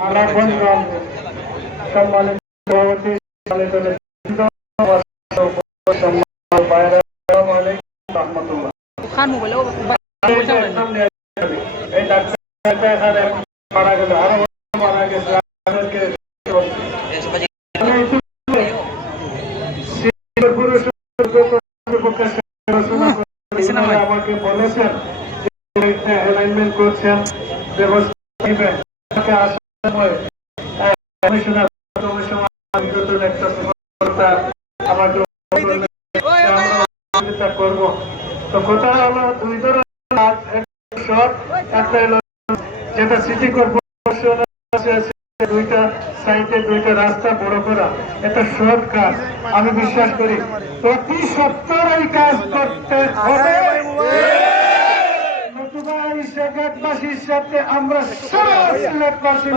মালাবন্ধন সম্মানিত সভাপতি আমাকে বলেছেন অ্যালাইনমেন্ট করছেন ব্যবস্থা করবো তো কথা হলো দুই ধরনের একটা হলো যেটা সিটি কর্পোরেশন দুইটা সাইডে দুইটা রাস্তা বড় করা এটা সৎ কাজ। আমি বিশ্বাস করি অতি সত্তর এই কাজ করতে হবে। সিলেটবাসীর সাথে আমরা সিলেটবাসী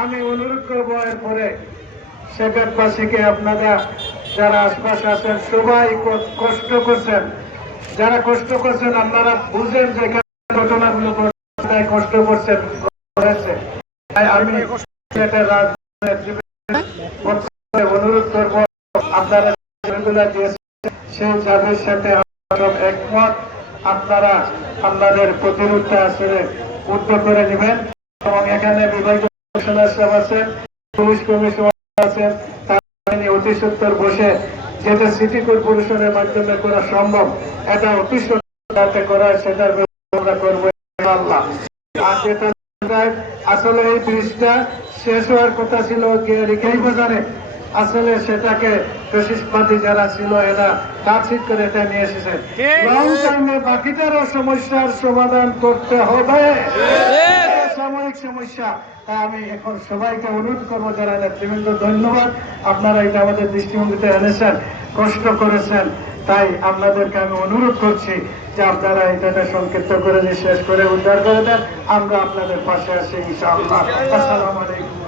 আমি অনুরোধ করবো এরপরে সিলেটবাসীকে আপনারা যারা আশপাশে আছেন সবাই কষ্ট করছেন, যারা কষ্ট করছেন আপনারা বুঝেন যে ঘটনাগুলো কষ্ট করছেন তাই আমি অনুরোধ করবো আপনারা সেই যাদের সাথে একমত আপনারা আপনাদের প্রতিরোধটা আসলে উদ্যোগ করে নেবেন এবং এখানে বিভাগীয় কমিশনার সাহেব আছেন, পুলিশ কমিশনার আছেন, তারা অতি সত্তর বসে যেটা সিটি কর্পোরেশনের মাধ্যমে করা সম্ভব এটা অতি সত্তর করা সেটার ব্যবস্থা করবো ইনশাআল্লাহ। আর যেটা আসলে এই ব্রিজটা শেষ হওয়ার কথা ছিল রিকাই বাজারে, আসলে সেটাকে ফ্যাসিস্টবাদী যারা ছিল এরা কাটছিট করে এটা নিয়ে এসেছে। লং টাইমে বাকিটারও সমস্যার সমাধান করতে হবে, সাময়িক সমস্যা। তাই আমি এখন সবাইকে অনুরোধ করবো যারা নেতৃবৃন্দ ধন্যবাদ, আপনারা এটা আমাদের দৃষ্টিভঙ্গিতে এনেছেন, কষ্ট করেছেন, তাই আপনাদেরকে আমি অনুরোধ করছি যে আপনারা এটা সংক্ষিপ্ত করে যে শেষ করে উদ্ধার করে দেন, আমরা আপনাদের পাশে আছি ইনশাআল্লাহ। আসসালামু আলাইকুম।